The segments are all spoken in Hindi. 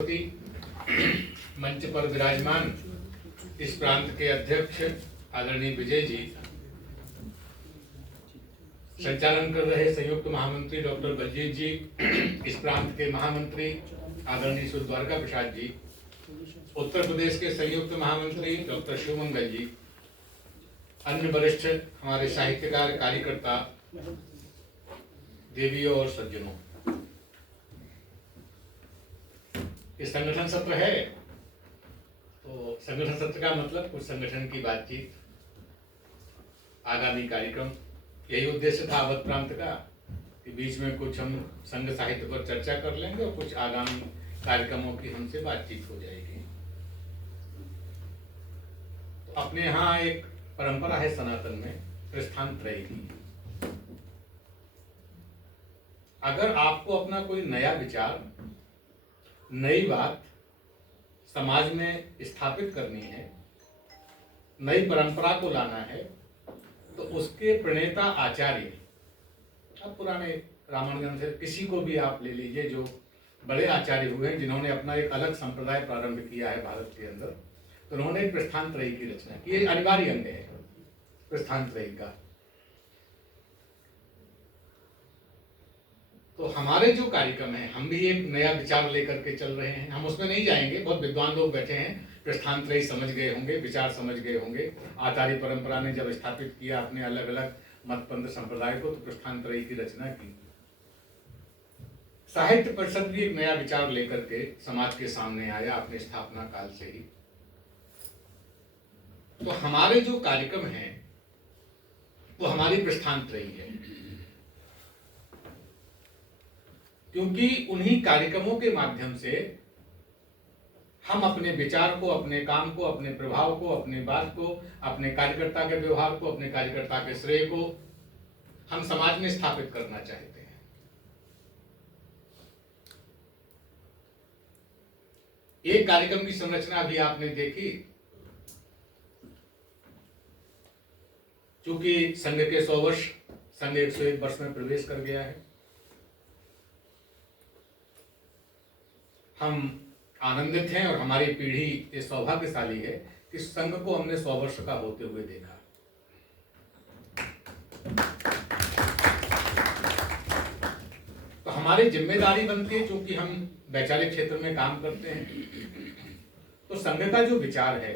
मंच पर विराजमान इस प्रांत के अध्यक्ष आदरणीय विजय जी, संचालन कर रहे संयुक्त महामंत्री डॉक्टर बलजीत जी, इस प्रांत के महामंत्री आदरणीय श्री द्वारका प्रसाद जी, उत्तर प्रदेश के संयुक्त महामंत्री डॉक्टर शिवमंगल जी, अन्य वरिष्ठ हमारे साहित्यकार, कार्यकर्ता, देवियों और सज्जनों, ये संगठन सत्र है। तो संगठन सत्र का मतलब कुछ संगठन की बातचीत, आगामी कार्यक्रम, यही उद्देश्य था अवध प्रांत का कि बीच में कुछ हम संघ साहित्य पर चर्चा कर लेंगे और कुछ आगामी कार्यक्रमों की हमसे बातचीत हो जाएगी। तो अपने यहाँ एक परंपरा है सनातन में प्रस्थानत्रयी की। अगर आपको अपना कोई नया विचार, नई बात समाज में स्थापित करनी है, नई परंपरा को लाना है, तो उसके प्रणेता आचार्य, अब पुराने रामानुजन से किसी को भी आप ले लीजिए, जो बड़े आचार्य हुए हैं जिन्होंने अपना एक अलग संप्रदाय प्रारंभ किया है भारत के अंदर, तो उन्होंने एक प्रस्थानत्रयी की रचना की। ये अनिवार्य अंग है प्रस्थानत्रयी का। तो हमारे जो कार्यक्रम है, हम भी एक नया विचार लेकर के चल रहे हैं। हम उसमें नहीं जाएंगे, बहुत विद्वान लोग बैठे हैं, प्रस्थानत्रयी समझ गए होंगे, विचार समझ गए होंगे। आचार्य परंपरा ने जब स्थापित किया अपने अलग अलग मत पंथ संप्रदाय को, तो प्रस्थानत्रयी की रचना की। साहित्य परिषद भी एक नया विचार लेकर के समाज के सामने आया अपने स्थापना काल से ही। तो हमारे जो कार्यक्रम है वो हमारी प्रस्थानत्रयी है, क्योंकि उन्हीं कार्यक्रमों के माध्यम से हम अपने विचार को, अपने काम को, अपने प्रभाव को, अपने बात को, अपने कार्यकर्ता के व्यवहार को, अपने कार्यकर्ता के श्रेय को हम समाज में स्थापित करना चाहते हैं। एक कार्यक्रम की संरचना अभी आपने देखी, चूंकि संघ के 100 वर्ष, संघ 101 वर्ष में प्रवेश कर गया है। हम आनंदित हैं और हमारी पीढ़ी ये सौभाग्यशाली है कि संघ को हमने 100 वर्ष का होते हुए देखा। तो हमारी जिम्मेदारी बनती है, क्योंकि हम वैचारिक क्षेत्र में काम करते हैं, तो संघ का जो विचार है,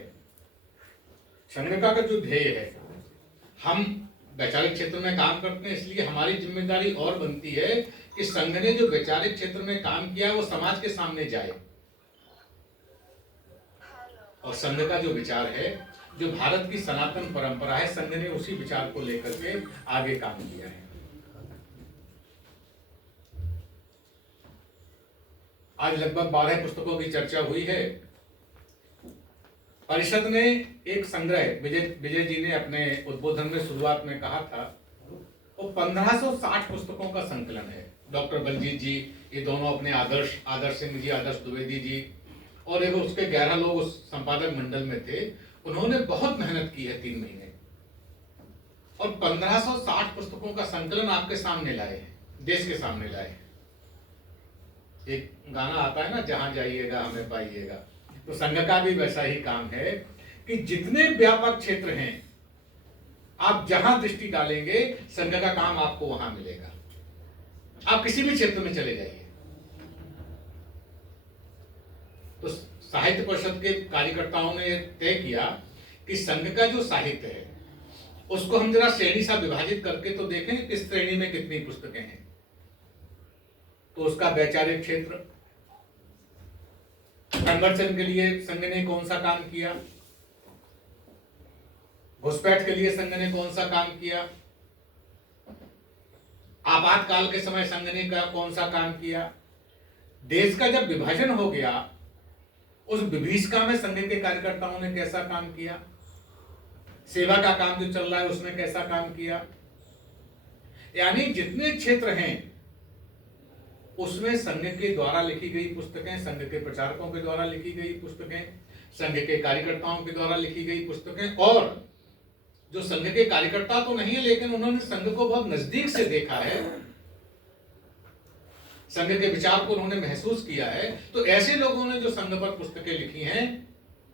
संघ का जो ध्येय है, हम वैचारिक क्षेत्र में काम करते हैं, इसलिए हमारी जिम्मेदारी और बनती है कि संघ ने जो वैचारिक क्षेत्र में काम किया वो समाज के सामने जाए। और संघ का जो विचार है, जो भारत की सनातन परंपरा है, संघ ने उसी विचार को लेकर के आगे काम किया है। आज लगभग 12 पुस्तकों की चर्चा हुई है। परिषद ने एक संग्रह, विजय जी ने अपने उद्बोधन में शुरुआत में कहा था, वो 1560 पुस्तकों का संकलन है। डॉक्टर बलजीत जी, ये दोनों अपने आदर्श सिंह जी, आदर्श द्विवेदी जी, और एक उसके 11 लोग उस संपादक मंडल में थे। उन्होंने बहुत मेहनत की है 3 महीने, और 1560 पुस्तकों का संकलन आपके सामने लाए हैं, देश के सामने लाए हैं। एक गाना आता है ना, जहां जाइएगा हमें पाइएगा। तो संघ का भी वैसा ही काम है कि जितने व्यापक क्षेत्र हैं, आप जहां दृष्टि डालेंगे संघ का काम आपको वहां मिलेगा। आप किसी भी क्षेत्र में चले जाइए। तो साहित्य परिषद के कार्यकर्ताओं ने तय किया कि संघ का जो साहित्य है उसको हम जरा श्रेणी सा विभाजित करके तो देखें किस श्रेणी में कितनी पुस्तकें हैं। तो उसका वैचारिक क्षेत्र, संरक्षण के लिए संघ ने कौन सा काम किया, घुसपैठ के लिए संघ ने कौन सा काम किया, आपातकाल के समय संघ ने कौन सा काम किया, देश का जब विभाजन हो गया उस विभीषिका में संघ के कार्यकर्ताओं ने कैसा काम किया, सेवा का काम जो चल रहा है उसमें कैसा काम किया। यानी जितने क्षेत्र हैं उसमें संघ के द्वारा लिखी गई पुस्तकें, संघ के प्रचारकों के द्वारा लिखी गई पुस्तकें, संघ के कार्यकर्ताओं के द्वारा लिखी गई पुस्तकें, और जो संघ के कार्यकर्ता तो नहीं है लेकिन उन्होंने संघ को बहुत नजदीक से देखा है, संघ के विचार को उन्होंने महसूस किया है, तो ऐसे लोगों ने जो संघ पर पुस्तकें लिखी हैं,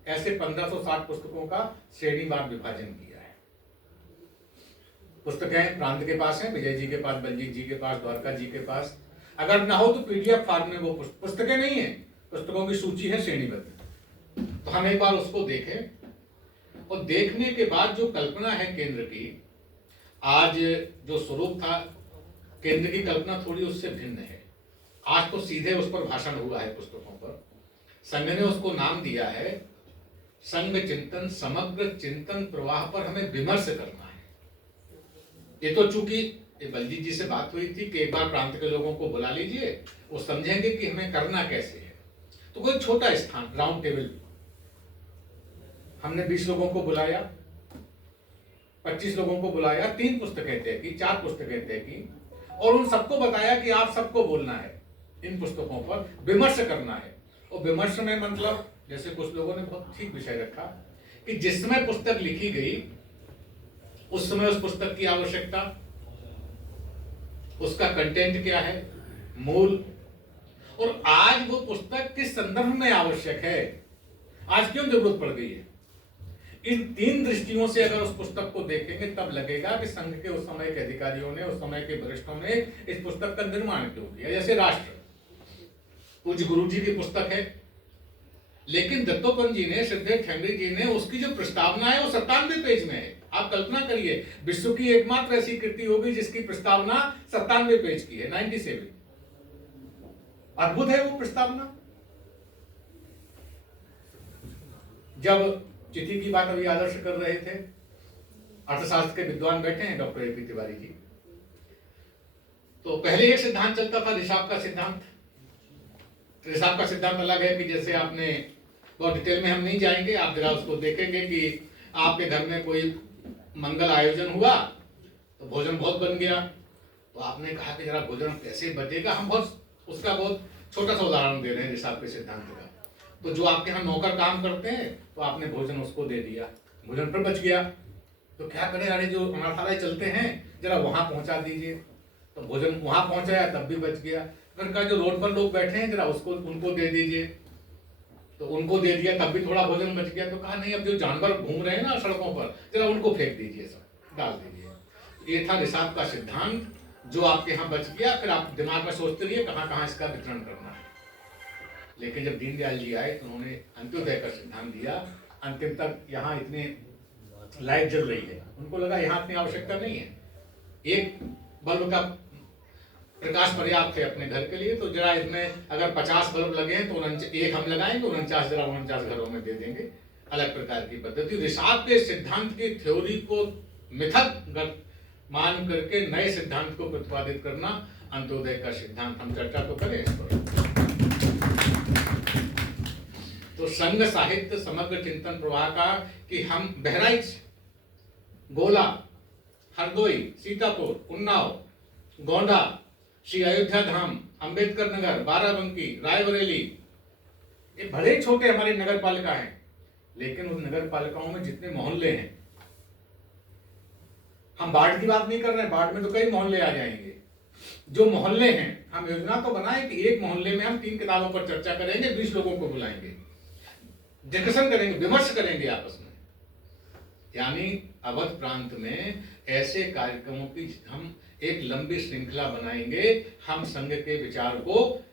ऐसे 1560 पुस्तकों का श्रेणीवार विभाजन किया है। पुस्तकें प्रांत के पास हैं, विजय जी के पास, बलजीत जी के पास, द्वारका जी के पास। अगर ना हो तो पीडीएफ फॉर्म में वो पुस्तकें नहीं है, पुस्तकों की सूची है श्रेणीबद्ध। तो हम एक बार उसको देखें और देखने के बाद जो कल्पना है केंद्र की, आज जो स्वरूप था केंद्र की कल्पना थोड़ी उससे भिन्न है। आज तो सीधे उस पर भाषण हुआ है पुस्तकों पर। संघ ने उसको नाम दिया है संघ चिंतन, समग्र चिंतन प्रवाह पर हमें विमर्श करना है। ये तो चूंकि बलजीत जी से बात हुई थी कि एक बार प्रांत के लोगों को बुला लीजिए, वो समझेंगे कि हमें करना कैसे है। तो कोई छोटा स्थान, राउंड टेबल, हमने 20 लोगों को बुलाया, 25 लोगों को बुलाया, 3 पुस्तकें तय की, 4 पुस्तकें तय की, और उन सबको बताया कि आप सबको बोलना है, इन पुस्तकों पर विमर्श करना है। और विमर्श में मतलब, जैसे कुछ लोगों ने बहुत ठीक विषय रखा कि जिस समय पुस्तक लिखी गई उस समय उस पुस्तक की आवश्यकता, उसका कंटेंट क्या है, मूल, और आज वो पुस्तक किस संदर्भ में आवश्यक है, आज क्यों जरूरत पड़ गई है। इन 3 दृष्टियों से अगर उस पुस्तक को देखेंगे तब लगेगा कि संघ के उस समय के अधिकारियों ने, उस समय के वरिष्ठों ने इस पुस्तक का निर्माण क्यों किया। जैसे राष्ट्र, पूज्य गुरु जी की पुस्तक है, लेकिन दत्तोपंत जी ने, सिद्धेश ठेंगड़ी जी ने, उसकी जो प्रस्तावना है वो 97 पेज में है। आप कल्पना करिए, विश्व की एकमात्र ऐसी कृति होगी जिसकी प्रस्तावना 97 पेज की है, 97। अद्भुत है वो प्रस्तावना। जब चिट्ठी की बात अभी आदर्श कर रहे थे, अर्थशास्त्र के विद्वान बैठे हैं doctor A P Tiwari ji, तो पहले एक सिद्धांत चलता था, रिसाव का सिद्धांत। रिसाव का सिद्धांत अलग है कि जैसे आपने, बहुत डिटेल में हम नहीं जाएंगे, आप जरा उसको देखेंगे कि आपके घर में कोई मंगल आयोजन हुआ तो भोजन बहुत बन गया, तो आपने कहा कि जरा भोजन कैसे बचेगा। हम उसका बहुत छोटा सा उदाहरण दे रहे हैं रिसाव के सिद्धांत का। तो जो आपके यहाँ नौकर काम करते हैं, तो आपने भोजन उसको दे दिया, भोजन पर बच गया, तो क्या करें, अरे जो अनाथालय चलते हैं जरा वहां पहुंचा दीजिए। तो भोजन वहां पहुंचाया तब भी बच गया। फिर कहा जो रोड पर लोग बैठे हैं जरा उसको, उनको दे दीजिए, तो उनको दे दिया तब भी थोड़ा भोजन बच गया। तो कहा नहीं, अब जो जानवर घूम रहे हैं ना सड़कों पर, जरा उनको फेंक दीजिए, सब डाल दीजिए। ये था रिसाव का सिद्धांत, जो आपके यहाँ बच गया। फिर आप दिमाग में सोचते रहिए कहाँ कहाँ इसका वितरण करना है। लेकिन जब दीनदयाल जी आए तो उन्होंने अंत्योदय का सिद्धांत दिया। अंतिम तक यहाँ इतने लाइट जल रही है, उनको लगा यहाँ इतनी आवश्यकता नहीं है, एक बल्ब का प्रकाश पर्याप्त है अपने घर के लिए, तो जरा इसमें अगर 50 बल्ब लगे हैं तो एक हम लगाएंगे, 49 जरा 49 घरों में दे देंगे। अलग प्रकार की पद्धति। रिसाव के सिद्धांत की थ्योरी को मिथक मान करके नए सिद्धांत को प्रतिपादित करना, अंत्योदय का सिद्धांत। हम चर्चा तो करें इस पर। तो संघ साहित्य समग्र चिंतन प्रवाह का कि हम बहराइच, गोला, हरदोई, सीतापुर, उन्नाव, गोंडा, श्री अयोध्या धाम, अंबेडकर नगर, बाराबंकी, रायबरेली, ये भले छोटे हमारी नगर पालिका है, लेकिन उन नगर पालिकाओं में जितने मोहल्ले हैं, हम वार्ड की बात नहीं कर रहे हैं, वार्ड में तो कई मोहल्ले आ जाएंगे। जो मोहल्ले हैं, हम योजना तो बनाए कि एक मोहल्ले में हम 3 किताबों पर चर्चा करेंगे, 20 लोगों को बुलाएंगे, डिस्कशन करेंगे, विमर्श करेंगे आपस में। यानी अवध प्रांत में ऐसे कार्यक्रमों की हम एक लंबी श्रृंखला बनाएंगे। हम संघ के विचार को,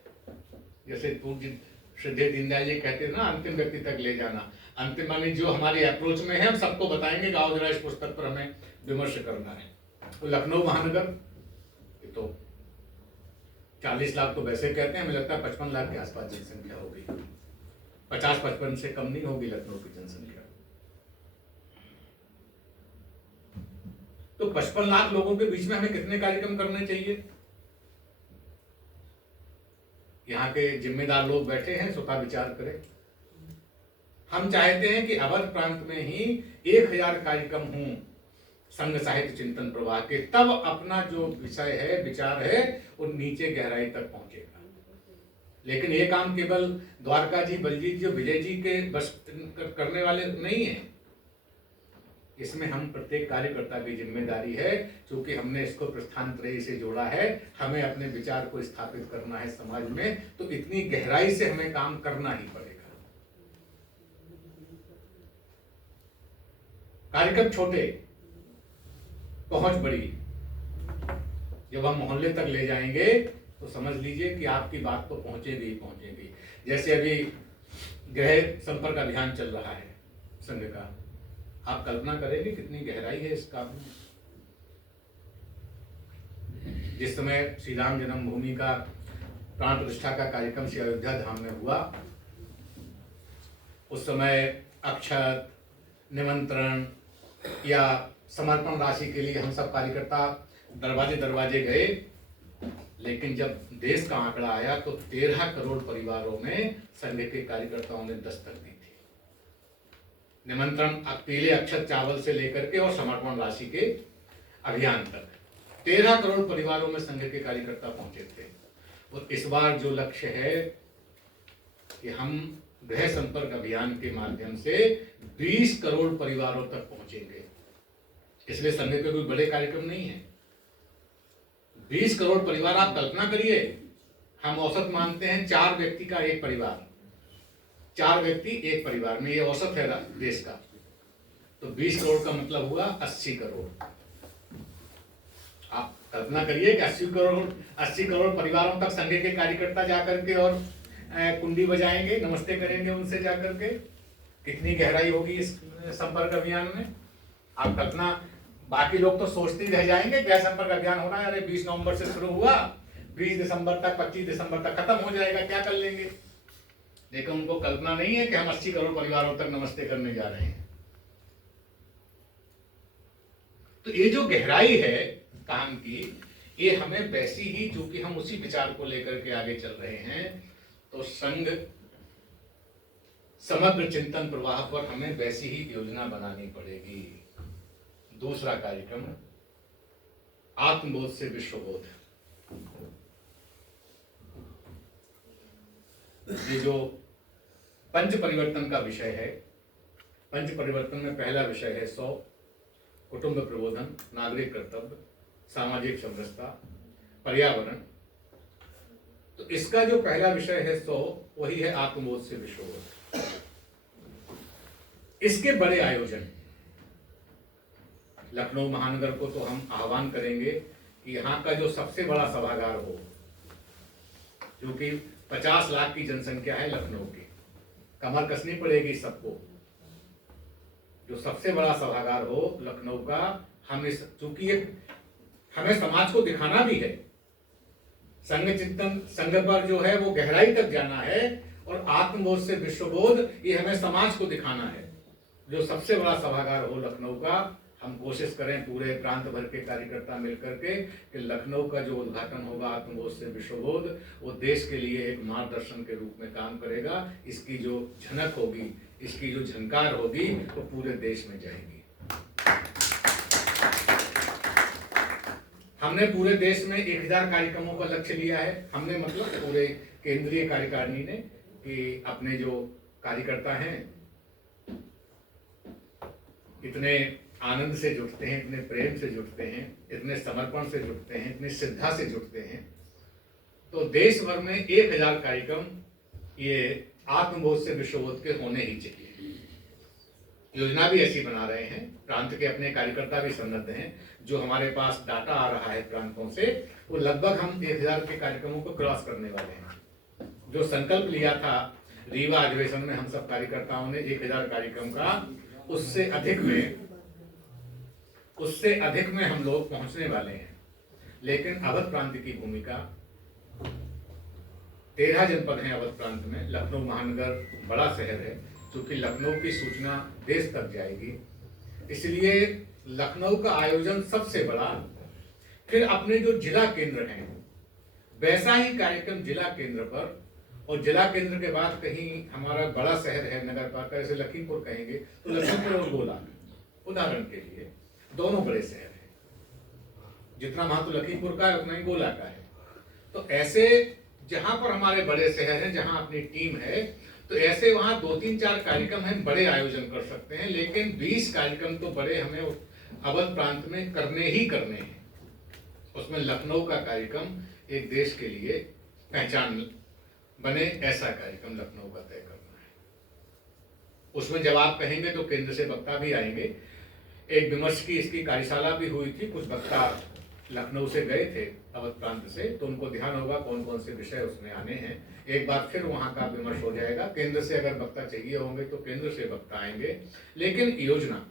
जैसे पूज्य श्रद्धेय दीनदयाल जी कहते थे ना, अंतिम व्यक्ति तक ले जाना। अंतिम मानी जो हमारी अप्रोच में है, हम सबको बताएंगे कि आओ जरा इस पुस्तक पर हमें विमर्श करना है। तो लखनऊ महानगर तो 40 लाख तो वैसे कहते हैं, हमें लगता है 55 लाख के आसपास जनसंख्या होगी, 50-55 से कम नहीं होगी लखनऊ की जनसंख्या। तो 55 लाख लोगों के बीच में हमें कितने कार्यक्रम करने चाहिए? यहाँ के जिम्मेदार लोग बैठे हैं, स्वतः विचार करें। हम चाहते हैं कि अवध प्रांत में ही 1000 कार्यक्रम हों संघ साहित्य चिंतन प्रवाह के, तब अपना जो विषय है, विचार है, वो नीचे गहराई तक पहुंचेगा। लेकिन ये काम केवल द्वारका जी, बलजीत जी, विजय जी के बस करने वाले नहीं है। इसमें हम प्रत्येक कार्यकर्ता की जिम्मेदारी है, क्योंकि हमने इसको प्रस्थान त्रयी से जोड़ा है, हमें अपने विचार को स्थापित करना है समाज में, तो इतनी गहराई से हमें काम करना ही पड़ेगा। कार्यक्रम छोटे, पहुंच बड़ी। जब हम मोहल्ले तक ले जाएंगे तो समझ लीजिए कि आपकी बात तो पहुंचेगी ही पहुंचेगी। जैसे अभी गृह संपर्क अभियान चल रहा है संघ का, आप कल्पना करेंगे कितनी गहराई है इस काम में। जिस समय श्री राम जन्मभूमि का प्राण प्रतिष्ठा का कार्यक्रम श्री अयोध्या धाम में हुआ, उस समय अक्षत, निमंत्रण या समर्पण राशि के लिए हम सब कार्यकर्ता दरवाजे दरवाजे गए, लेकिन जब देश का आंकड़ा आया तो 13 करोड़ परिवारों में संघ के कार्यकर्ताओं ने दस्तक दी थी। निमंत्रण पीले अक्षत चावल से लेकर के और समर्पण राशि के अभियान तक 13 करोड़ परिवारों में संघ के कार्यकर्ता पहुंचे थे। और इस बार जो लक्ष्य है कि हम गृह संपर्क अभियान के माध्यम से 20 करोड़ परिवारों तक पहुंचेंगे। इसलिए संघ के कोई बड़े कार्यक्रम नहीं है। 20 करोड़ परिवार, आप कल्पना करिए, हम औसत मानते हैं 4 व्यक्ति का एक परिवार, 4 व्यक्ति एक परिवार में, ये औसत है देश का। तो 20 करोड़ का मतलब हुआ 80 करोड़। आप कल्पना करिए कि 80 करोड़ परिवारों तक संघ के कार्यकर्ता जाकर के और कुंडी बजाएंगे, नमस्ते करेंगे उनसे जाकर के, कितनी गहराई होगी इस संपर्क अभियान में। आप कल्पना, बाकी लोग तो सोचते ही रह जाएंगे गृह संपर्क अभियान हो रहा है, अरे 20 नवंबर से शुरू हुआ, 20 दिसंबर तक, 25 दिसंबर तक खत्म हो जाएगा, क्या कर लेंगे। लेकिन उनको कल्पना नहीं है कि हम 80 करोड़ परिवारों तक नमस्ते करने जा रहे हैं। तो ये जो गहराई है काम की, ये हमें वैसी ही, चूंकि हम उसी विचार को लेकर के आगे चल रहे हैं, तो संघ समग्र चिंतन प्रवाह पर हमें वैसी ही योजना बनानी पड़ेगी। दूसरा कार्यक्रम, आत्मबोध से विश्वबोध। ये जो पंच परिवर्तन का विषय है, पंच परिवर्तन में पहला विषय है 100, कुटुंब प्रबोधन, नागरिक कर्तव्य, सामाजिक समरसता, पर्यावरण। तो इसका जो पहला विषय है 100, वही है आत्मबोध से विश्वबोध। इसके बड़े आयोजन, लखनऊ महानगर को तो हम आह्वान करेंगे कि यहाँ का जो सबसे बड़ा सभागार हो, क्योंकि 50 लाख की जनसंख्या है लखनऊ की, कमर कसनी पड़ेगी सबको। जो सबसे बड़ा सभागार हो लखनऊ का, हम इस, चूंकि हमें समाज को दिखाना भी है, संघ चिंतन, संघ पर जो है वो गहराई तक जाना है, और आत्मबोध से विश्वबोध, ये हमें समाज को दिखाना है। जो सबसे बड़ा सभागार हो लखनऊ का, हम कोशिश करें पूरे प्रांत भर के कार्यकर्ता मिलकर के कि लखनऊ का जो उद्घाटन होगा आत्मबोध से विश्वबोध, वो देश के लिए एक मार्गदर्शन के रूप में काम करेगा। इसकी जो झनक होगी, इसकी जो झंकार होगी, वो पूरे देश में जाएगी। हमने पूरे देश में 1000 कार्यक्रमों का लक्ष्य लिया है। हमने मतलब पूरे केंद्रीय कार्यकारिणी ने, कि अपने जो कार्यकर्ता हैं इतने आनंद से जुटते हैं, इतने प्रेम से जुटते हैं, इतने समर्पण से जुटते हैं, इतनी श्रद्धा से जुटते हैं, तो देश भर में 1000 कार्यक्रम ये आत्मबोध से विश्वबोध के होने ही चाहिए। योजना भी ऐसी बना रहे हैं, प्रांत के अपने कार्यकर्ता भी सन्नद्ध हैं। जो हमारे पास डाटा आ रहा है प्रांतों से, वो लगभग हम 1000 के कार्यक्रमों को क्रॉस करने वाले हैं। जो संकल्प लिया था रीवा अधिवेशन में हम सब कार्यकर्ताओं ने 1000 कार्यक्रम का, उससे अधिक में हम लोग पहुंचने वाले हैं। लेकिन अवध प्रांत की भूमिका, 13 जनपद हैं अवध प्रांत में, लखनऊ महानगर बड़ा शहर है, क्योंकि लखनऊ की सूचना देश तक जाएगी, इसलिए लखनऊ का आयोजन सबसे बड़ा। फिर अपने जो जिला केंद्र हैं, वैसा ही कार्यक्रम जिला केंद्र पर, और जिला केंद्र के बाद कहीं हमारा बड़ा शहर है नगर पालिका, जैसे लखीमपुर कहेंगे तो लखीमपुर और गोला, उदाहरण के लिए दोनों बड़े शहर हैं। जितना महत्व लखीमपुर का है उतना ही गोला का है। तो ऐसे जहां पर हमारे बड़े शहर हैं, जहां अपनी टीम है, तो ऐसे वहाँ 2-3-4 कार्यक्रम हम बड़े आयोजन कर सकते हैं, लेकिन 20 कार्यक्रम तो बड़े हमें अवध प्रांत में करने ही करने हैं। उसमें लखनऊ का कार्यक्रम एक देश के लिए पहचान बने, ऐसा कार्यक्रम लखनऊ का तय करना है। उसमें जब आप कहेंगे तो केंद्र से वक्ता भी आएंगे। एक विमर्श की इसकी कार्यशाला भी हुई थी, कुछ वक्ता लखनऊ से गए थे अवध प्रांत से, तो उनको ध्यान होगा कौन कौन से विषय उसमें आने हैं। एक बार फिर वहां का विमर्श हो जाएगा। केंद्र से अगर वक्ता चाहिए होंगे तो केंद्र से वक्ता आएंगे, लेकिन योजना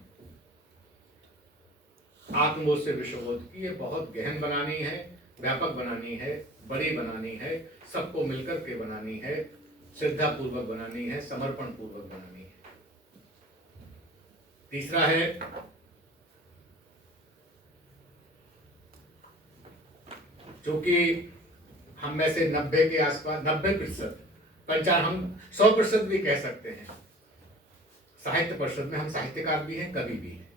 आत्मबोध से विश्वबोध की ये बहुत गहन बनानी है, व्यापक बनानी है, बड़ी बनानी है, सबको मिलकर के बनानी है, श्रद्धा पूर्वक बनानी है, समर्पण पूर्वक बनानी है। तीसरा है चूंकि हम में से 90 के आसपास 90% पंचायत, हम 100% भी कह सकते हैं, साहित्य परिषद में हम साहित्यकार भी हैं, कवि भी हैं।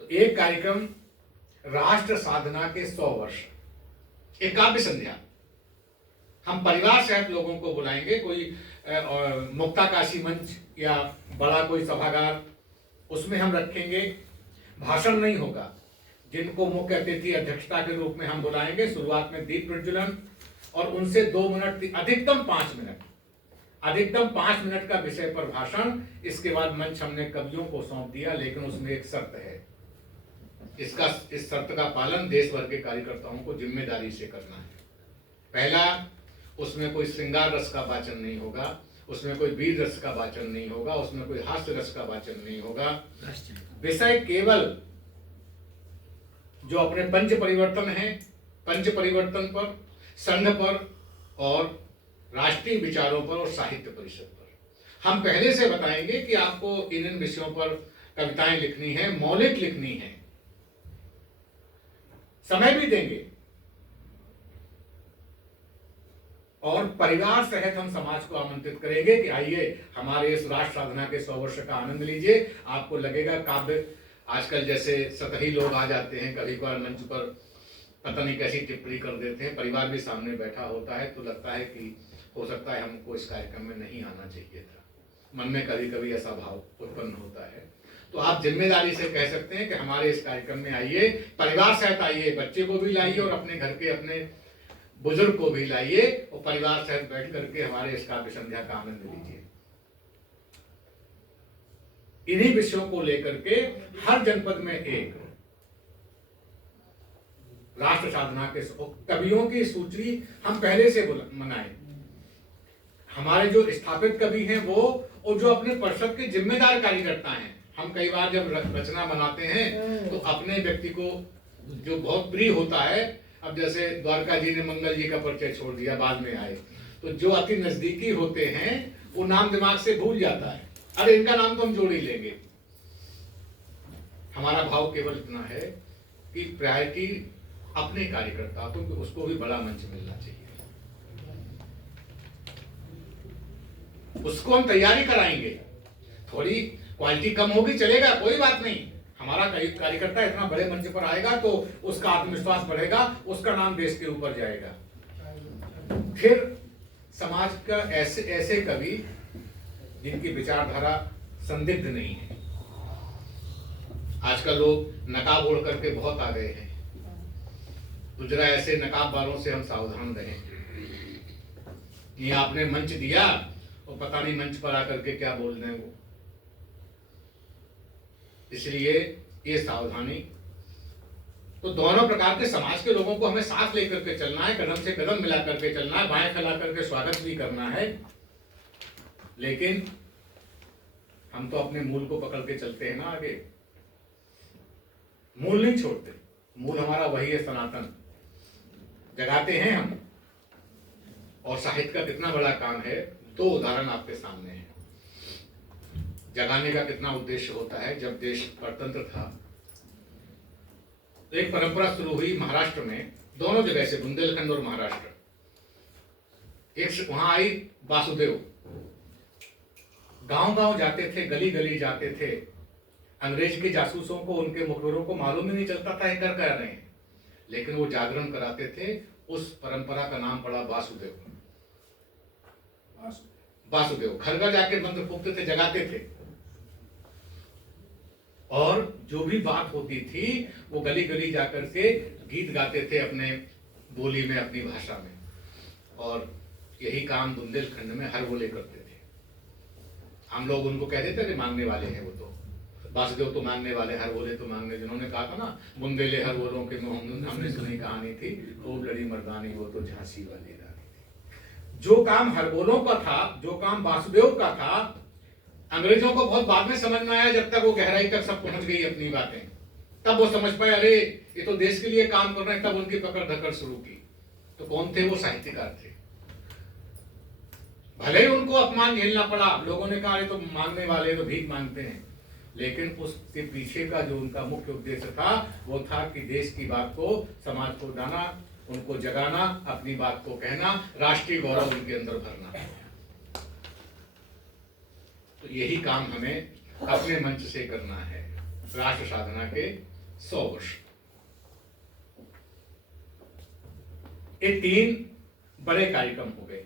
तो एक कार्यक्रम राष्ट्र साधना के 100 वर्ष, एक काव्य संध्या, हम परिवार सहित लोगों को बुलाएंगे, कोई मुक्ताकाशी मंच या बड़ा कोई सभागार, उसमें हम रखेंगे। भाषण नहीं होगा, जिनको मुख्य अतिथि अध्यक्षता के रूप में हम बुलाएंगे। शुरुआत में दीप प्रज्वलन और उनसे 2 मिनट, अधिकतम 5 मिनट, अधिकतम 5 मिनट का विषय पर भाषण। इसके बाद मंच हमने कवियों को सौंप दिया, लेकिन उसमें एक शर्त है। इस शर्त का पालन देश भर के कार्यकर्ताओं को जिम्मेदारी से करना है। पहला, उसमें कोई श्रृंगार रस का वाचन नहीं होगा, उसमें कोई वीर रस का वाचन नहीं होगा, उसमें कोई हास्य रस का वाचन नहीं होगा। विषय केवल जो अपने पंच परिवर्तन है, पंच परिवर्तन पर, संघ पर और राष्ट्रीय विचारों पर और साहित्य परिषद पर हम पहले से बताएंगे कि आपको इन विषयों पर कविताएं लिखनी है, मौलिक लिखनी है, समय भी देंगे। और परिवार सहित हम समाज को आमंत्रित करेंगे कि आइए हमारे इस राष्ट्र साधना के 100 वर्ष का आनंद लीजिए। आपको लगेगा काव्य, आजकल जैसे सतही लोग आ जाते हैं, कभी कभार मंच पर पता नहीं कैसी टिप्पणी कर देते हैं, परिवार भी सामने बैठा होता है, तो लगता है कि हो सकता है हमको इस कार्यक्रम में नहीं आना चाहिए था। मन में कभी कभी ऐसा भाव उत्पन्न होता है। तो आप जिम्मेदारी से कह सकते हैं कि हमारे इस कार्यक्रम में आइए, परिवार सहित आइए, बच्चे को भी लाइए और अपने घर के अपने बुजुर्ग को भी लाइए और परिवार सहित बैठ करके हमारे इस काव्य संध्या का आनंद लीजिए। इन्हीं विषयों को लेकर के हर जनपद में एक राष्ट्र साधना के कवियों की सूची हम पहले से मनाएं। हमारे जो स्थापित कवि हैं वो, और जो अपने परिषद के जिम्मेदार कार्यकर्ता हैं, हम कई बार जब रचना बनाते हैं तो अपने व्यक्ति को जो बहुत प्रिय होता है, अब जैसे द्वारका जी ने मंगल जी का परिचय छोड़ दिया, बाद में आए, तो जो अति नजदीकी होते हैं वो नाम दिमाग से भूल जाता है, अरे इनका नाम तो हम जोड़ ही लेंगे। हमारा भाव केवल इतना है कि प्रायोरिटी अपने कार्यकर्ता को, उसको भी बड़ा मंच मिलना चाहिए, उसको हम तैयारी कराएंगे। थोड़ी क्वालिटी कम होगी चलेगा, कोई बात नहीं, हमारा कार्यकर्ता इतना बड़े मंच पर आएगा तो उसका आत्मविश्वास बढ़ेगा, उसका नाम देश के ऊपर जाएगा। फिर समाज का ऐसे कवि जिनकी विचारधारा संदिग्ध नहीं है। आजकल लोग नकाब ओढ़ करके बहुत आ गए हैं, तो जरा ऐसे नकाब वालों से हम सावधान रहें। ये आपने मंच दिया और पता नहीं मंच पर आकर के क्या बोल रहे हैं वो, इसलिए ये सावधानी। तो दोनों प्रकार के समाज के लोगों को हमें साथ लेकर के चलना है, कदम से कदम मिला करके चलना है, बाएं फैला करके स्वागत भी करना है, लेकिन हम तो अपने मूल को पकड़ के चलते हैं ना आगे, मूल नहीं छोड़ते। मूल हमारा वही है, सनातन जगाते हैं हम। और साहित्य का कितना बड़ा काम है, 2 उदाहरण आपके सामने है। जगाने का कितना उद्देश्य होता है। जब देश परतंत्र था तो एक परंपरा शुरू हुई महाराष्ट्र में, दोनों जगह से, बुंदेलखंड और महाराष्ट्र। एक वहां आई वासुदेव, गांव गांव जाते थे, गली गली जाते थे। अंग्रेज के जासूसों को, उनके मुखबिरों को मालूम ही नहीं चलता था ये कर रहे हैं, लेकिन वो जागरण कराते थे। उस परंपरा का नाम पड़ा वासुदेव। वासुदेव घर घर जाके मंत्र फूकते थे, जगाते थे, और जो भी बात होती थी वो गली गली जाकर के गीत गाते थे अपने बोली में, अपनी भाषा में। और यही काम बुंदेलखंड में हर बोले करते थे। हम लोग उनको कह देते थे मांगने वाले हैं, वो तो वासुदेव तो मांगने वाले, हर बोले तो मांगने। जिन्होंने कहा था ना बुंदेले हर बोलों के मोहम्मद, हमने सुनी कहानी थी, खूब लड़ी मर्दानी वो तो झांसी वाली रानी थी। जो काम हर बोलों का था, जो काम वासुदेव का था, अंग्रेजों को बहुत बाद में समझ में आया, जब तक वो गहराई तक सब पहुंच गई अपनी बातें, तब वो समझ पाए अरे ये तो देश के लिए काम कर रहे हैं। तब उनकी पकड़ धकड़ शुरू की। तो कौन थे वो? साहित्यकार थे। भले ही उनको अपमान झेलना पड़ा, लोगों ने कहा तो मांगने वाले तो भीख मांगते हैं, लेकिन उसके पीछे का जो उनका मुख्य उद्देश्य था वो था कि देश की बात को, समाज को उठाना, उनको जगाना, अपनी बात को कहना, राष्ट्रीय गौरव उनके अंदर भरना। तो यही काम हमें अपने मंच से करना है। राष्ट्र साधना के 100 वर्ष, ये 3 बड़े कार्यक्रम हो गए।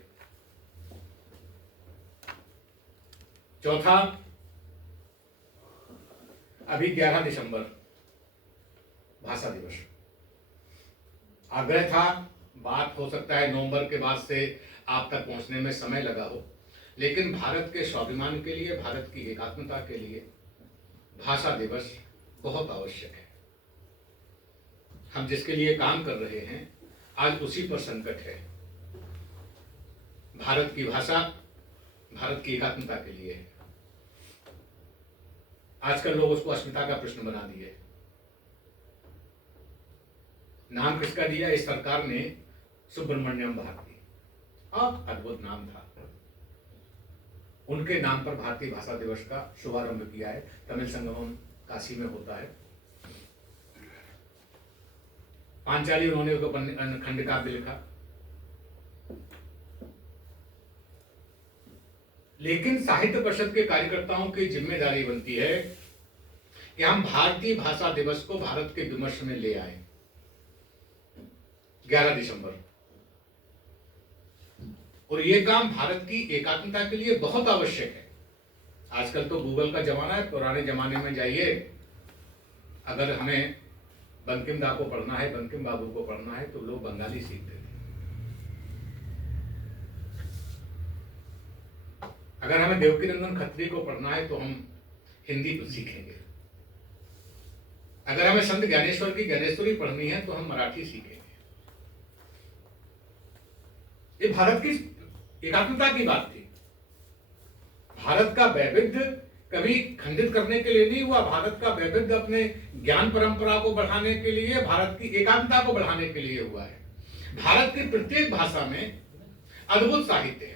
चौथा, अभी 11 दिसंबर भाषा दिवस। आग्रह था, बात हो सकता है नवंबर के बाद से आप तक पहुंचने में समय लगा हो, लेकिन भारत के स्वाभिमान के लिए, भारत की एकात्मता के लिए भाषा दिवस बहुत आवश्यक है। हम जिसके लिए काम कर रहे हैं आज उसी पर संकट है। भारत की भाषा भारत की एकात्मता के लिए है। आजकल लोग उसको अस्मिता का प्रश्न बना दिए। नाम किसका दिया? इस सरकार ने सुब्रमण्यम भारती, अद्भुत नाम था। उनके नाम पर भारतीय भाषा दिवस का शुभारंभ किया है। तमिल संगमम काशी में होता है। पांचाली उन्होंने खंड काव्य लिखा। लेकिन साहित्य परिषद के कार्यकर्ताओं की जिम्मेदारी बनती है कि हम भारतीय भाषा दिवस को भारत के विमर्श में ले आए। 11 दिसंबर, और यह काम भारत की एकात्मता के लिए बहुत आवश्यक है। आजकल तो गूगल का जमाना है। पुराने जमाने में जाइए, अगर हमें बंकिम दा को पढ़ना है, बंकिम बाबू को पढ़ना है, तो लोग बंगाली सीखते थे। अगर हमें देवकीनंदन खत्री को पढ़ना है तो हम हिंदी सीखेंगे। अगर हमें संत ज्ञानेश्वर की ज्ञानेश्वरी पढ़नी है तो हम मराठी सीखेंगे। ये भारत की एकात्मता की बात थी। भारत का वैविध्य कभी खंडित करने के लिए नहीं हुआ। भारत का वैविध्य अपने ज्ञान परंपरा को बढ़ाने के लिए, भारत की एकात्मता को बढ़ाने के लिए हुआ है। भारत की प्रत्येक भाषा में अद्भुत साहित्य है,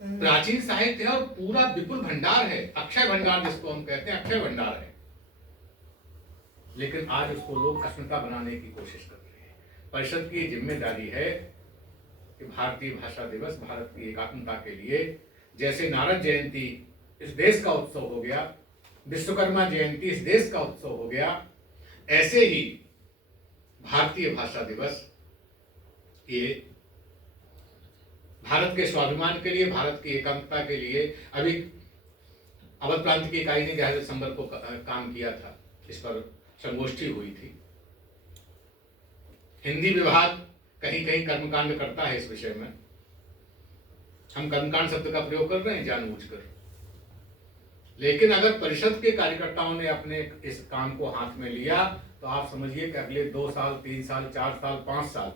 प्राचीन साहित्य है, और पूरा विपुल भंडार है। अक्षय भंडार जिसको हम कहते हैं, अक्षय भंडार है। लेकिन आज उसको लोग अस्मिता बनाने की कोशिश कर रहे हैं। परिषद की जिम्मेदारी है कि भारतीय भाषा दिवस भारत की एकात्मता के लिए, जैसे नारद जयंती इस देश का उत्सव हो गया, विश्वकर्मा जयंती इस देश का उत्सव हो गया, ऐसे ही भारतीय भाषा दिवस ये भारत के स्वाभिमान के लिए, भारत की एकात्मता के लिए। अभी अवध प्रांत की इकाई ने 11 दिसंबर को काम किया था, इस पर संगोष्ठी हुई थी। हिंदी विभाग कहीं कहीं कर्मकांड करता है इस विषय में। हम कर्मकांड शब्द का प्रयोग कर रहे हैं जानबूझकर। लेकिन अगर परिषद के कार्यकर्ताओं ने अपने इस काम को हाथ में लिया तो आप समझिए कि अगले 2 साल, 3 साल, 4 साल, 5 साल,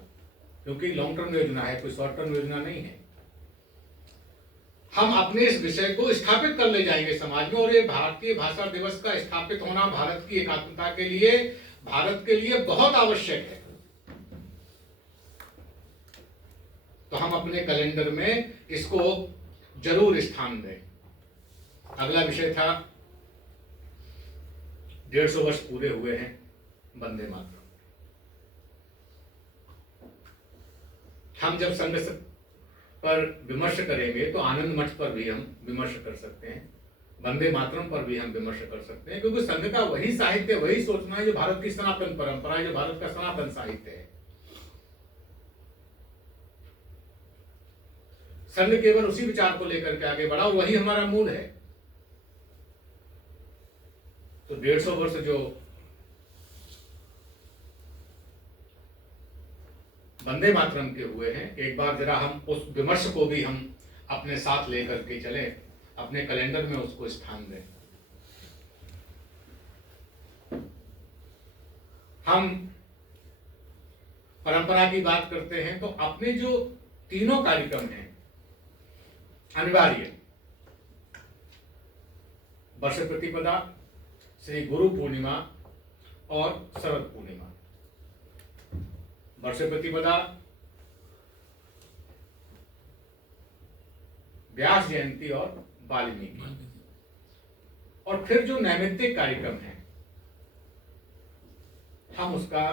क्योंकि लॉन्ग टर्म योजना है, कोई शॉर्ट टर्म योजना नहीं है, हम अपने इस विषय को स्थापित कर ले जाएंगे समाज में। और ये भारतीय भाषा दिवस का स्थापित होना भारत की एकात्मता के लिए, भारत के लिए बहुत आवश्यक है। तो हम अपने कैलेंडर में इसको जरूर स्थान दें। अगला विषय था 150 वर्ष पूरे हुए हैं वंदे मातरम। हम जब संघ पर विमर्श करेंगे तो आनंद मठ पर भी हम विमर्श कर सकते हैं, वंदे मातरम पर भी हम विमर्श कर सकते हैं, क्योंकि संघ का वही साहित्य, वही सोचना है जो भारत की सनातन परंपरा है, जो भारत का सनातन साहित्य है। संघ केवल उसी विचार को लेकर के आगे बढ़ा और वही हमारा मूल है। तो 150 वर्ष जो वंदे मातरम के हुए हैं, एक बार जरा हम उस विमर्श को भी हम अपने साथ लेकर के चले, अपने कैलेंडर में उसको स्थान दें। हम परंपरा की बात करते हैं तो अपने जो तीनों कार्यक्रम हैं अनिवार्य, वर्ष प्रतिपदा, श्री गुरु पूर्णिमा और शरद पूर्णिमा। वर्ष प्रतिपदा व्यास जयंती और वाल्मीकि, और फिर जो नैमित्तिक कार्यक्रम है हम उसका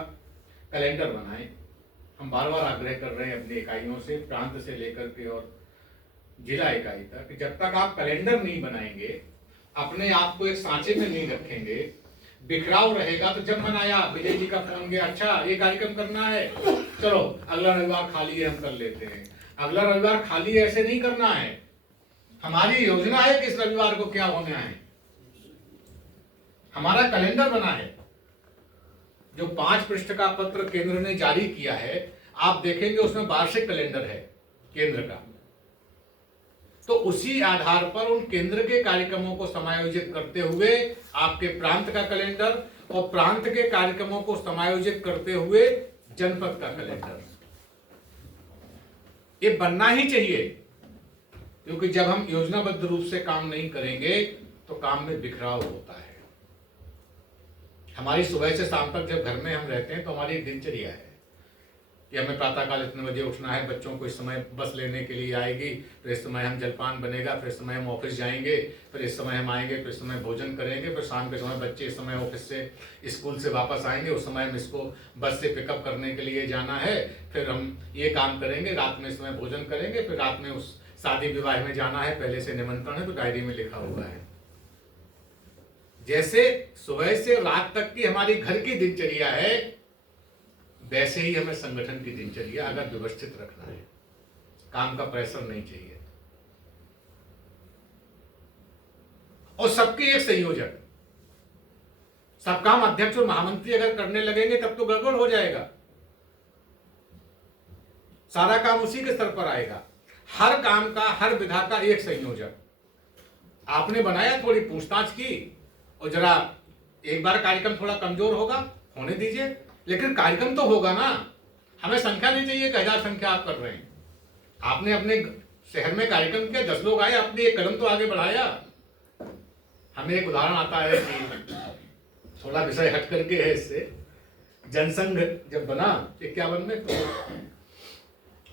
कैलेंडर बनाएं। हम बार बार आग्रह कर रहे हैं अपनी इकाइयों से, प्रांत से लेकर के और जिला इकाई तक, कि जब तक आप कैलेंडर नहीं बनाएंगे, अपने आप को एक सांचे में नहीं रखेंगे, बिखराव रहेगा। तो जब मन आया, विजय जी का फोन गया, अच्छा ये कार्यक्रम करना है, चलो अगला रविवार खाली है हम कर लेते हैं। अगला रविवार खाली ऐसे नहीं करना है, हमारी योजना है कि इस रविवार को क्या होना है। हमारा कैलेंडर बना है, जो 5 पृष्ठ का पत्र केंद्र ने जारी किया है, आप देखेंगे उसमें वार्षिक कैलेंडर है केंद्र का। तो उसी आधार पर उन केंद्र के कार्यक्रमों को समायोजित करते हुए आपके प्रांत का कैलेंडर, और प्रांत के कार्यक्रमों को समायोजित करते हुए जनपद का कैलेंडर, ये बनना ही चाहिए। क्योंकि जब हम योजनाबद्ध रूप से काम नहीं करेंगे तो काम में बिखराव होता है। हमारी सुबह से शाम तक जब घर में हम रहते हैं तो हमारी एक दिनचर्या है कि हमें प्रातःकाल इतने बजे उठना है, बच्चों को इस समय बस लेने के लिए आएगी, फिर इस समय हम जलपान बनेगा, फिर इस समय हम ऑफिस जाएंगे, फिर इस समय हम आएंगे, फिर इस समय भोजन करेंगे, फिर शाम के समय बच्चे इस समय ऑफिस से स्कूल से वापस आएंगे, उस समय हम इसको बस से पिकअप करने के लिए जाना है, फिर हम ये काम करेंगे, रात में इस समय भोजन करेंगे, फिर रात में उस शादी विवाह में जाना है, पहले से निमंत्रण है तो डायरी में लिखा हुआ है। जैसे सुबह से रात तक की हमारी घर की दिनचर्या है, वैसे ही हमें संगठन की दिनचर्या अगर व्यवस्थित रखना है, काम का प्रेशर नहीं चाहिए। और सबके एक संयोजक, सब काम अध्यक्ष और महामंत्री अगर करने लगेंगे तब तो गड़बड़ हो जाएगा, सारा काम उसी के स्तर पर आएगा। हर काम का, हर विधा का एक संयोजक। आपने बनाया, थोड़ी पूछताछ की, और जरा एक बार कार्यक्रम थोड़ा कमजोर होगा, होने दीजिए, लेकिन कार्यक्रम तो होगा ना। हमें संख्या नहीं चाहिए कि 1000 संख्या आप कर रहे हैं। आपने अपने शहर में कार्यक्रम किया, 10 लोग आए, आपने एक कदम तो आगे बढ़ाया। हमें एक उदाहरण आता है कि थोड़ा विषय हट करके है इससे, जनसंघ जब बना 51 में, तो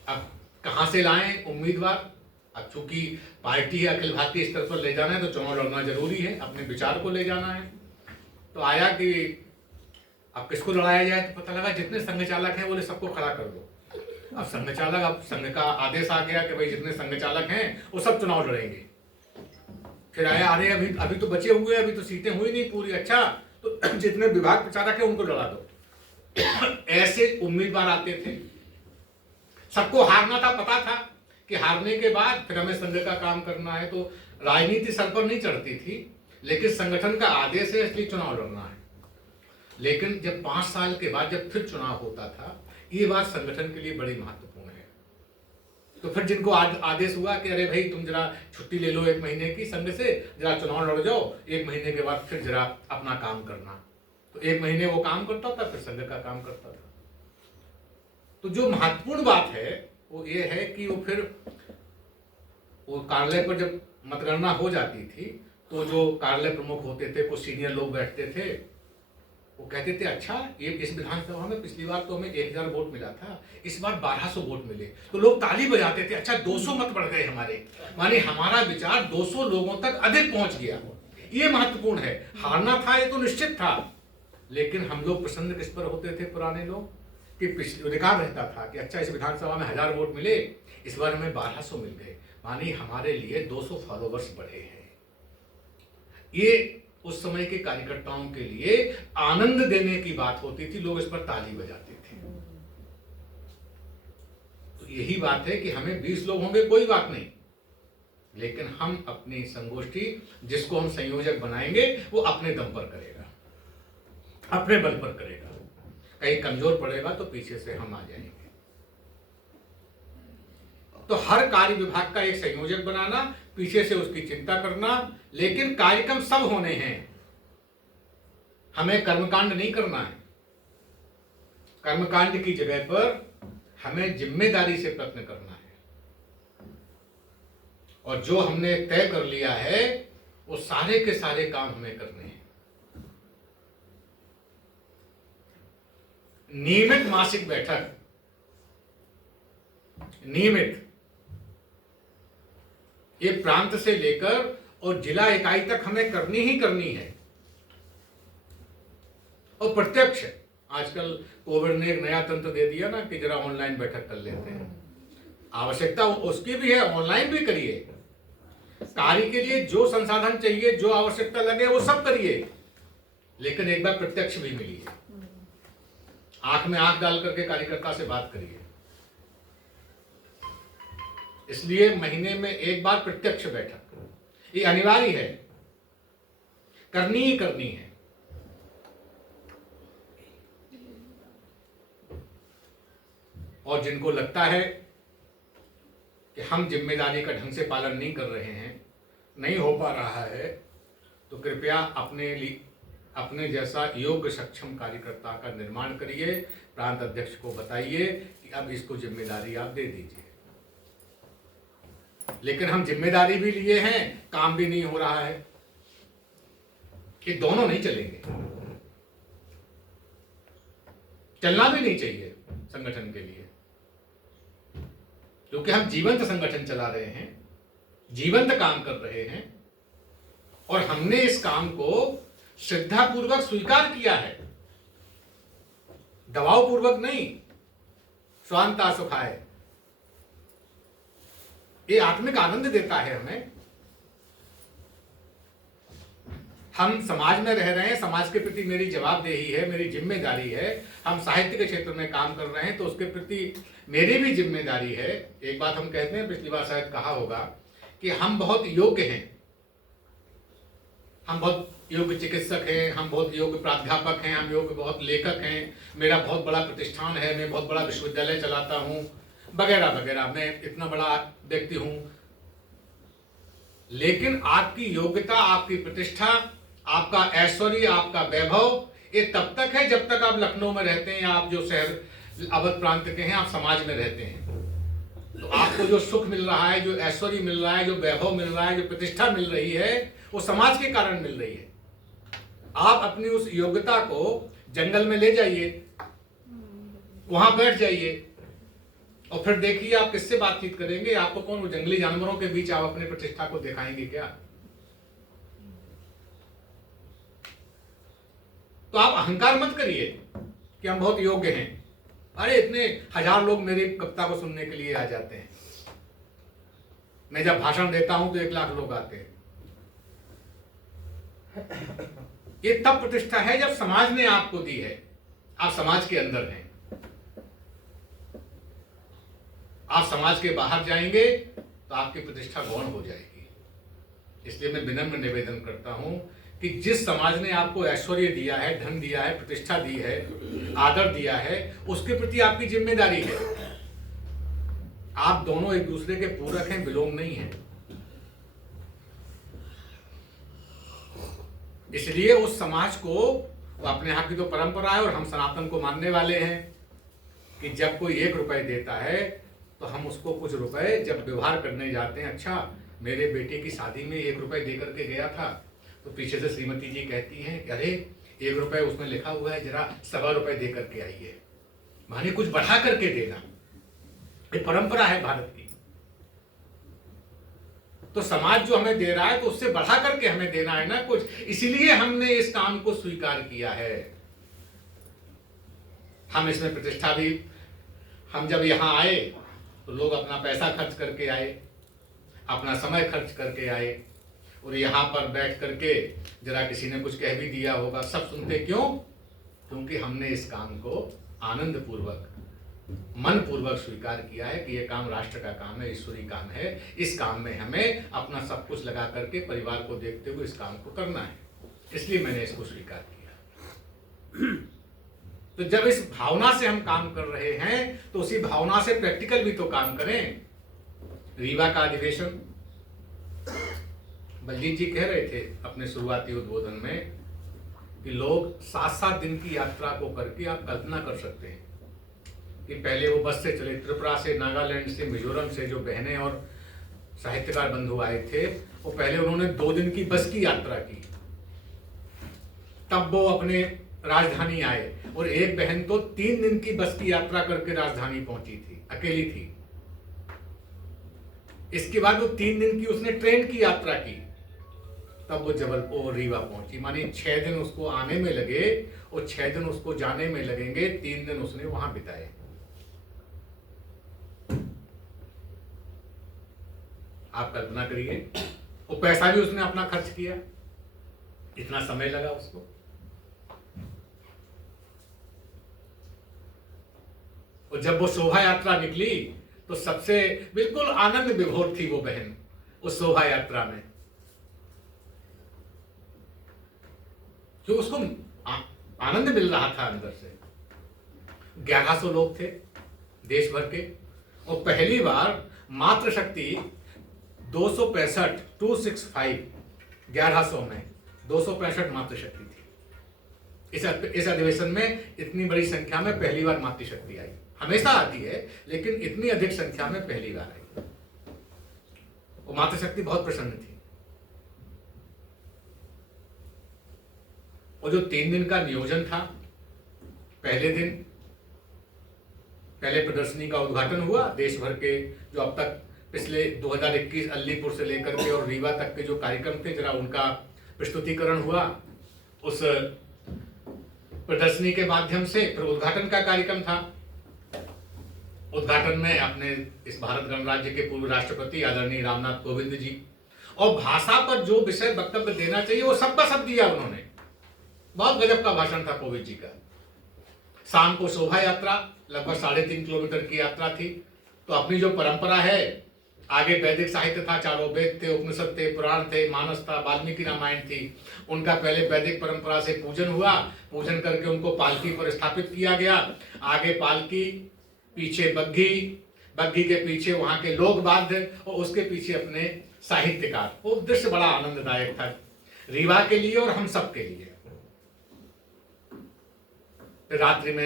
अब कहां से लाएं उम्मीदवार। अब चूंकि पार्टी अखिल भारतीय स्तर पर ले जाना है तो चुनाव लड़ना जरूरी है, अपने विचार को ले जाना है। तो आया कि अब किसको लड़ाया जाए, तो पता लगा जितने संघ चालक हैं बोले सबको खड़ा कर दो। अब संघ चालक, अब संघ का आदेश आ गया कि भाई जितने संघ चालक हैं वो सब चुनाव लड़ेंगे। फिर आया, अरे अभी तो बचे हुए, अभी तो सीटें हुई नहीं पूरी, अच्छा तो जितने विभाग प्रचारक है उनको लड़ा दो। ऐसे उम्मीदवार आते थे, सबको हारना था, पता था कि हारने के बाद फिर हमें संघ का काम करना है। तो राजनीति सर पर नहीं चढ़ती थी, लेकिन संगठन का आदेश है इसलिए चुनाव लड़ना है। लेकिन जब 5 साल के बाद जब फिर चुनाव होता था, ये बात संगठन के लिए बड़ी महत्वपूर्ण है। तो फिर जिनको आदेश हुआ कि अरे भाई तुम जरा छुट्टी ले लो 1 महीने की संघ से, जरा चुनाव लड़ जाओ, 1 महीने के बाद फिर जरा अपना काम करना। तो 1 महीने वो काम करता था, फिर संघ का काम करता था। तो जो महत्वपूर्ण बात है वो ये है कि वो फिर वो कार्यालय पर जब मतगणना हो जाती थी तो जो कार्यालय प्रमुख होते थे, कुछ सीनियर लोग बैठते थे, वो कहते थे अच्छा ये इस विधानसभा में पिछली बार तो हमें 1000 वोट मिला था, इस बार 1200 वोट मिले। तो लोग ताली बजाते थे, अच्छा 200 मत बढ़ गए हमारे, माने हमारा विचार 200 लोगों तक अधिक पहुंच गया। ये महत्वपूर्ण है। हारना था ये तो निश्चित था, लेकिन हम लोग प्रसन्न किस पर होते थे, पुराने लोग, कि पिछले रिकॉर्ड रहता था कि अच्छा इस विधानसभा में 1000 वोट मिले, इस बार हमें 1200 मिल गए, मानी हमारे लिए 200 फॉलोवर्स बढ़े हैं। ये उस समय के कार्यकर्ताओं के लिए आनंद देने की बात होती थी, लोग इस पर ताली बजाते थे। तो यही बात है कि हमें 20 लोग होंगे कोई बात नहीं, लेकिन हम अपनी संगोष्ठी जिसको हम संयोजक बनाएंगे वो अपने दम पर करेगा, अपने बल पर करेगा। कहीं कमजोर पड़ेगा तो पीछे से हम आ जाएंगे। तो हर कार्य विभाग का एक संयोजक बनाना, पीछे से उसकी चिंता करना, लेकिन कार्यक्रम सब होने हैं। हमें कर्मकांड नहीं करना है। कर्मकांड की जगह पर हमें जिम्मेदारी से प्रयत्न करना है, और जो हमने तय कर लिया है वो सारे के सारे काम हमें करने हैं। नियमित मासिक बैठक, नियमित, ये प्रांत से लेकर और जिला इकाई तक हमें करनी ही करनी है। और प्रत्यक्ष, आजकल कोविड ने एक नया तंत्र दे दिया ना कि जरा ऑनलाइन बैठक कर लेते हैं। आवश्यकता उसकी भी है, ऑनलाइन भी करिए। कार्य के लिए जो संसाधन चाहिए, जो आवश्यकता लगे वो सब करिए, लेकिन एक बार प्रत्यक्ष भी मिलिए। आंख में आंख डाल करके कार्यकर्ता से बात करिए। इसलिए महीने में एक बार प्रत्यक्ष बैठक ये अनिवार्य है, करनी ही करनी है। और जिनको लगता है कि हम जिम्मेदारी का ढंग से पालन नहीं कर रहे हैं, नहीं हो पा रहा है, तो कृपया अपने जैसा योग्य सक्षम कार्यकर्ता का निर्माण करिए। प्रांत अध्यक्ष को बताइए कि अब इसको जिम्मेदारी आप दे दीजिए। लेकिन हम जिम्मेदारी भी लिए हैं, काम भी नहीं हो रहा है, कि दोनों नहीं चलेंगे। चलना भी नहीं चाहिए संगठन के लिए, क्योंकि हम जीवंत संगठन चला रहे हैं, जीवंत काम कर रहे हैं, और हमने इस काम को श्रद्धापूर्वक स्वीकार किया है, दबाव पूर्वक नहीं। स्वांता सुखाए, ये आत्मिक आनंद देता है हमें। हम समाज में रह रहे हैं, समाज के प्रति मेरी जवाबदेही है, मेरी जिम्मेदारी है। हम साहित्य के क्षेत्र में काम कर रहे हैं तो उसके प्रति मेरी भी जिम्मेदारी है। एक बात हम कहते हैं, पिछली बार शायद कहा होगा, कि हम बहुत योग्य हैं, हम बहुत योग्य चिकित्सक हैं, हम बहुत योग्य प्राध्यापक हैं, हम योग्य बहुत लेखक हैं, मेरा बहुत बड़ा प्रतिष्ठान है, मैं बहुत बड़ा विश्वविद्यालय चलाता हूं, वगैरह वगैरह, मैं इतना बड़ा व्यक्ति हूं। लेकिन आपकी योग्यता, आपकी प्रतिष्ठा, आपका ऐश्वर्य, आपका वैभव ये तब तक है जब तक आप लखनऊ में रहते हैं, या आप जो शहर अवध प्रांत के हैं, आप समाज में रहते हैं। तो आपको जो सुख मिल रहा है, जो ऐश्वर्य मिल रहा है, जो वैभव मिल रहा है, जो प्रतिष्ठा मिल रही है, वो समाज के कारण मिल रही है। आप अपनी उस योग्यता को जंगल में ले जाइए, वहां बैठ जाइए, और फिर देखिए आप किससे बातचीत करेंगे। आपको कौन, वो जंगली जानवरों के बीच आप अपनी प्रतिष्ठा को दिखाएंगे क्या? तो आप अहंकार मत करिए कि हम बहुत योग्य हैं। अरे इतने 1000 लोग मेरी कविता को सुनने के लिए आ जाते हैं। मैं जब भाषण देता हूं तो 1 लाख लोग आते हैं। ये तब प्रतिष्ठा है जब समाज ने आपको दी है, आप समाज के अंदर हैं। आप समाज के बाहर जाएंगे तो आपकी प्रतिष्ठा गौण हो जाएगी। इसलिए मैं विनम्र निवेदन करता हूं कि जिस समाज ने आपको ऐश्वर्य दिया है, धन दिया है, प्रतिष्ठा दी है, आदर दिया है, उसके प्रति आपकी जिम्मेदारी है। आप दोनों एक दूसरे के पूरक हैं, विलोम नहीं है। इसलिए उस समाज को, अपने यहाँ की तो परंपरा है और हम सनातन को मानने वाले हैं कि जब कोई 1 रुपए देता है तो हम उसको कुछ रुपए जब व्यवहार करने जाते हैं, अच्छा मेरे बेटे की शादी में 1 रुपए दे करके गया था, तो पीछे से श्रीमती जी कहती हैं, अरे 1 रुपए उसमें लिखा हुआ है, जरा 1.25 रुपए दे करके आइए, माने कुछ बढ़ा करके देना। ये परंपरा है भारत की। तो समाज जो हमें दे रहा है तो उससे बढ़ा करके हमें देना है ना कुछ, इसीलिए हमने इस काम को स्वीकार किया है। हम इसमें प्रतिष्ठा भी, हम जब यहां आए तो लोग अपना पैसा खर्च करके आए, अपना समय खर्च करके आए, और यहाँ पर बैठ करके जरा किसी ने कुछ कह भी दिया होगा, सब सुनते क्यों? क्योंकि हमने इस काम को आनंद पूर्वक मन पूर्वक स्वीकार किया है कि यह काम राष्ट्र का काम है, ईश्वरीय काम है। इस काम में हमें अपना सब कुछ लगा करके परिवार को देखते हुए इस काम को करना है, इसलिए मैंने इसको स्वीकार किया। तो जब इस भावना से हम काम कर रहे हैं तो उसी भावना से प्रैक्टिकल भी तो काम करें। रीवा का अधिवेशन, बलजीत जी कह रहे थे अपने शुरुआती उद्बोधन में कि लोग 7-7 दिन की यात्रा को करके, आप कल्पना कर सकते हैं कि पहले वो बस से चले, त्रिपुरा से, नागालैंड से, मिजोरम से जो बहनें और साहित्यकार बंधु आए थे, वो पहले उन्होंने 2 दिन की बस की यात्रा की, तब वो अपने राजधानी आए। और एक बहन तो 3 दिन की बस की यात्रा करके राजधानी पहुंची थी, अकेली थी। इसके बाद वो 3 दिन की उसने ट्रेन की यात्रा की, तब वो जबलपुर रीवा पहुंची। मानी 6 दिन उसको आने में लगे और 6 दिन उसको जाने में लगेंगे, 3 दिन उसने वहां बिताए। आप कल्पना करिए, वो पैसा भी उसने अपना खर्च किया, इतना समय लगा उसको। और जब वो शोभा यात्रा निकली तो सबसे बिल्कुल आनंद विभोर थी वो बहन उस शोभा यात्रा में, जो उसको आनंद मिल रहा था अंदर से। 1100 लोग थे देश भर के, और पहली बार मातृशक्ति 265 1100 में 265 मातृशक्ति थी। इस अधिवेशन में इतनी बड़ी संख्या में पहली बार मातृशक्ति आई। हमेशा आती है लेकिन इतनी अधिक संख्या में पहली बार आई। वो मातृशक्ति बहुत प्रसन्न थी। और जो 3 दिन का नियोजन था, पहले दिन पहले प्रदर्शनी का उद्घाटन हुआ। देश भर के जो अब तक पिछले 2021 अलीपुर से लेकर के और रीवा तक के जो कार्यक्रम थे, जरा उनका प्रस्तुतिकरण हुआ उस प्रदर्शनी के माध्यम से। फिर उद्घाटन का कार्यक्रम था। उद्घाटन में अपने इस भारत गणराज्य के पूर्व राष्ट्रपति आदरणीय रामनाथ कोविंद जी, और भाषा पर जो विषय वक्तव्य देना चाहिए वो सब का सब दिया उन्होंने। बहुत गजब का भाषण था कोविंद जी का। शाम को शोभा यात्रा, लगभग 3.5 किलोमीटर की यात्रा थी। तो अपनी जो परंपरा है, आगे वैदिक साहित्य था, चारों वेद थे, उपनिषद थे, पुराण थे, मानस था, वाल्मीकि रामायण थी। उनका पहले वैदिक परंपरा से पूजन हुआ। पूजन करके उनको पालकी पर स्थापित किया गया। आगे पालकी, पीछे बग्घी, बग्घी के पीछे वहां के लोक वाद्य, और उसके पीछे अपने साहित्यकार। वो दृश्य बड़ा आनंददायक था रीवा के लिए और हम सब के लिए। रात्रि में